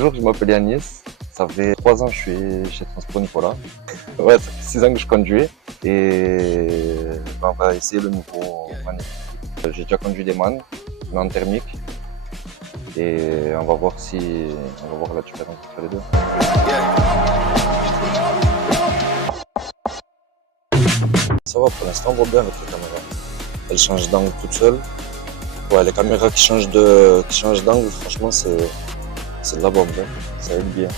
Bonjour, je m'appelle Yanis. Ça fait 3 ans que je suis chez Transport Nicolas. Ouais, ça fait 6 ans que je conduis et on va essayer le nouveau manette. J'ai déjà conduit des mannes, non thermiques, et on va voir la différence entre les deux. Ça va, pour l'instant, on va bien avec les caméras. Elles changent d'angle toutes seules. Ouais, les caméras qui changent d'angle, franchement, c'est de la bombe, hein. Ça aide bien.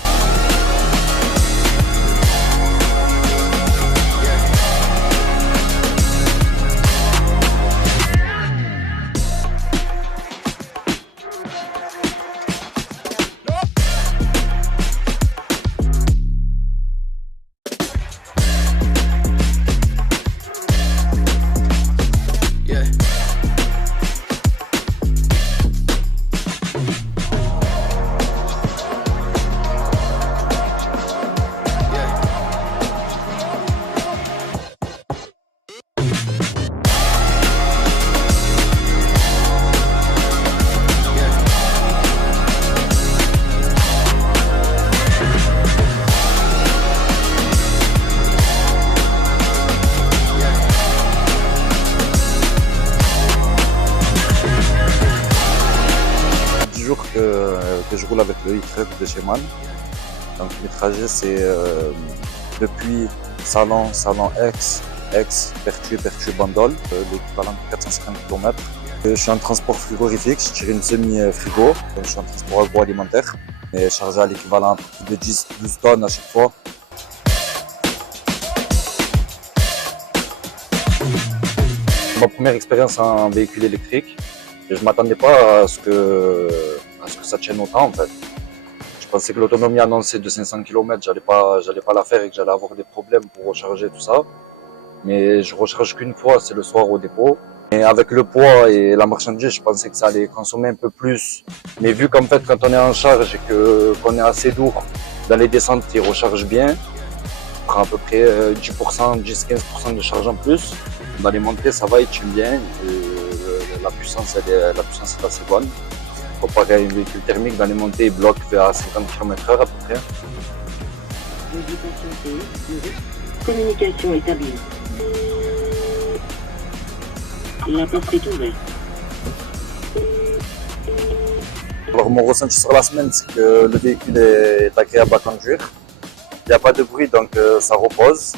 Que je roule avec le e-trek de chez MAN. Donc mes trajets c'est depuis Salon, Aix, Pertuis, Bandol, l'équivalent de 450 km. Je suis en transport frigorifique, je tire une semi-frigo, je suis en transport agroalimentaire, et chargé à l'équivalent de 10-12 tonnes à chaque fois. Ma première expérience en véhicule électrique, et je ne m'attendais pas à ce que ça tienne autant en fait. Je pensais que l'autonomie annoncée de 500 km, j'allais pas la faire et que j'allais avoir des problèmes pour recharger tout ça. Mais je recharge qu'une fois, c'est le soir au dépôt. Et avec le poids et la marchandise, je pensais que ça allait consommer un peu plus. Mais vu qu'en fait, quand on est en charge et qu'on est assez lourd, dans les descentes, il recharge bien. On prend à peu près 10-15% de charge en plus. Dans les montées, ça va, il tient bien. Et la puissance est assez bonne. Comparé à un véhicule thermique, dans les montées, il bloque vers 50 km/h à peu près. Communication établie. La porte est ouverte. Alors mon ressenti sur la semaine, c'est que le véhicule est agréable à conduire. Il n'y a pas de bruit, donc ça repose.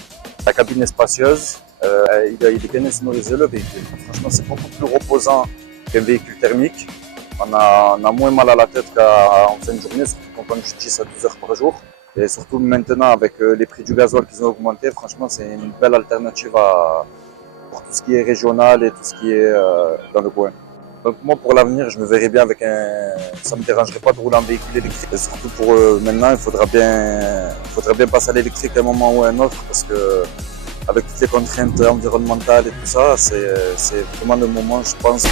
La cabine est spacieuse. Il est bien insonorisé le véhicule. Franchement, c'est beaucoup plus reposant qu'un véhicule thermique. On a moins mal à la tête qu'en fin de journée, surtout quand on conduit 10 à 12 heures par jour. Et surtout maintenant avec les prix du gasoil qui ont augmenté, franchement c'est une belle alternative pour tout ce qui est régional et tout ce qui est dans le coin. Donc moi pour l'avenir, je me verrais bien ça me dérangerait pas de rouler en véhicule électrique. Et surtout pour maintenant, il faudra bien passer à l'électrique à un moment ou à un autre parce que avec toutes les contraintes environnementales et tout ça, c'est vraiment le moment, je pense.